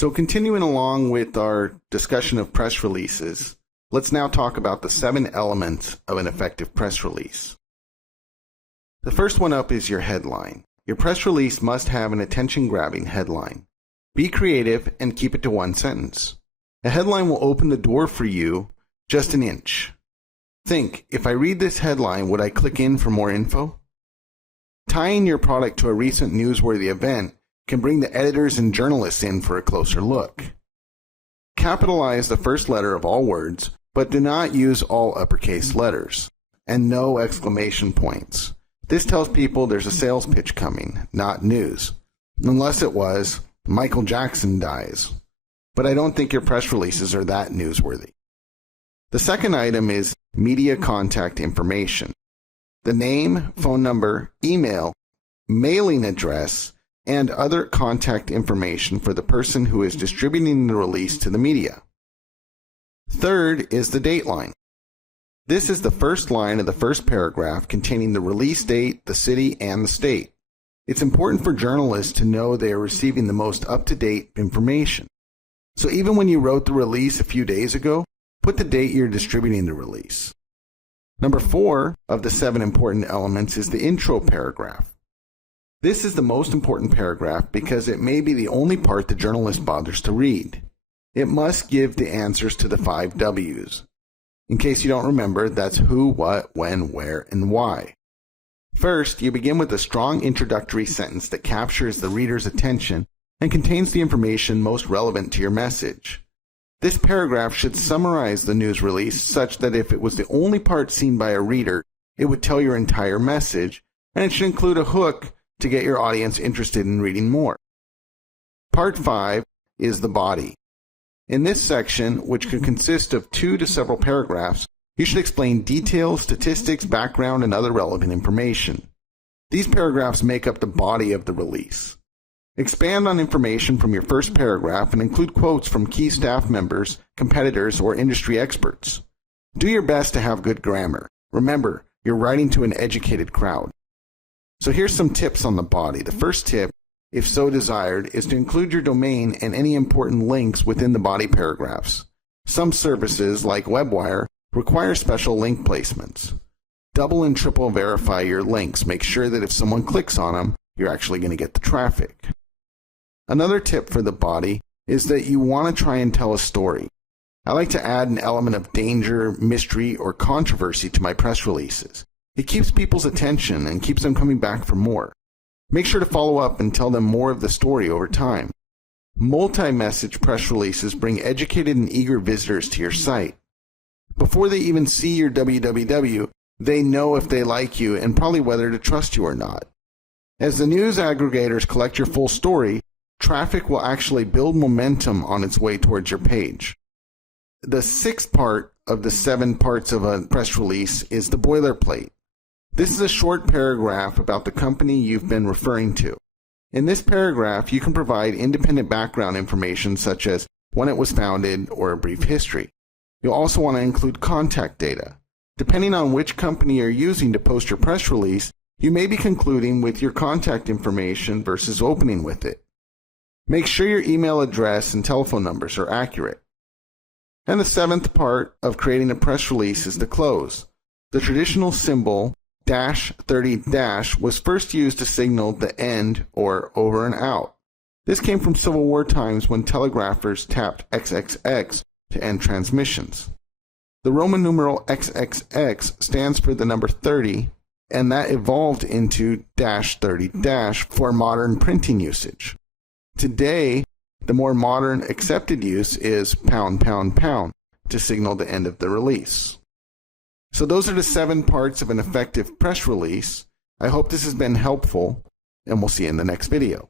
So continuing along with our discussion of press releases, let's now talk about the 7 elements of an effective press release. The first one up is your headline. Your press release must have an attention-grabbing headline. Be creative and keep it to 1 sentence. A headline will open the door for you just an inch. Think, if I read this headline, would I click in for more info? Tying your product to a recent newsworthy event can bring the editors and journalists in for a closer look. Capitalize the first letter of all words, but do not use all uppercase letters, and no exclamation points. This tells people there's a sales pitch coming, not news. Unless it was, Michael Jackson dies. But I don't think your press releases are that newsworthy. The second item is media contact information. The name, phone number, email, mailing address, and other contact information for the person who is distributing the release to the media. Third is the date line. This is the first line of the first paragraph containing the release date, the city, and the state. It's important for journalists to know they are receiving the most up-to-date information. So even when you wrote the release a few days ago, put the date you're distributing the release. Number 4 of the 7 important elements is the intro paragraph. This is the most important paragraph because it may be the only part the journalist bothers to read. It must give the answers to the 5 W's. In case you don't remember, that's who, what, when, where, and why. First, you begin with a strong introductory sentence that captures the reader's attention and contains the information most relevant to your message. This paragraph should summarize the news release such that if it was the only part seen by a reader, it would tell your entire message, and it should include a hook to get your audience interested in reading more. Part 5 is the body. In this section, which could consist of 2 to several paragraphs, you should explain details, statistics, background, and other relevant information. These paragraphs make up the body of the release. Expand on information from your first paragraph and include quotes from key staff members, competitors, or industry experts. Do your best to have good grammar. Remember, you're writing to an educated crowd. So here's some tips on the body. The first tip, if so desired, is to include your domain and any important links within the body paragraphs. Some services, like WebWire, require special link placements. Double and triple verify your links. Make sure that if someone clicks on them, you're actually going to get the traffic. Another tip for the body is that you want to try and tell a story. I like to add an element of danger, mystery, or controversy to my press releases. It keeps people's attention and keeps them coming back for more. Make sure to follow up and tell them more of the story over time. Multi-message press releases bring educated and eager visitors to your site. Before they even see your www, they know if they like you and probably whether to trust you or not. As the news aggregators collect your full story, traffic will actually build momentum on its way towards your page. The 6th part of the 7 parts of a press release is the boilerplate. This is a short paragraph about the company you've been referring to. In this paragraph, you can provide independent background information such as when it was founded or a brief history. You'll also want to include contact data. Depending on which company you're using to post your press release, you may be concluding with your contact information versus opening with it. Make sure your email address and telephone numbers are accurate. And the 7th part of creating a press release is the close. The traditional symbol -30- was first used to signal the end or over and out. This came from Civil War times when telegraphers tapped XXX to end transmissions. The Roman numeral XXX stands for the number 30, and that evolved into -30- for modern printing usage. Today, the more modern accepted use is ### to signal the end of the release. So those are the 7 parts of an effective press release. I hope this has been helpful, and we'll see you in the next video.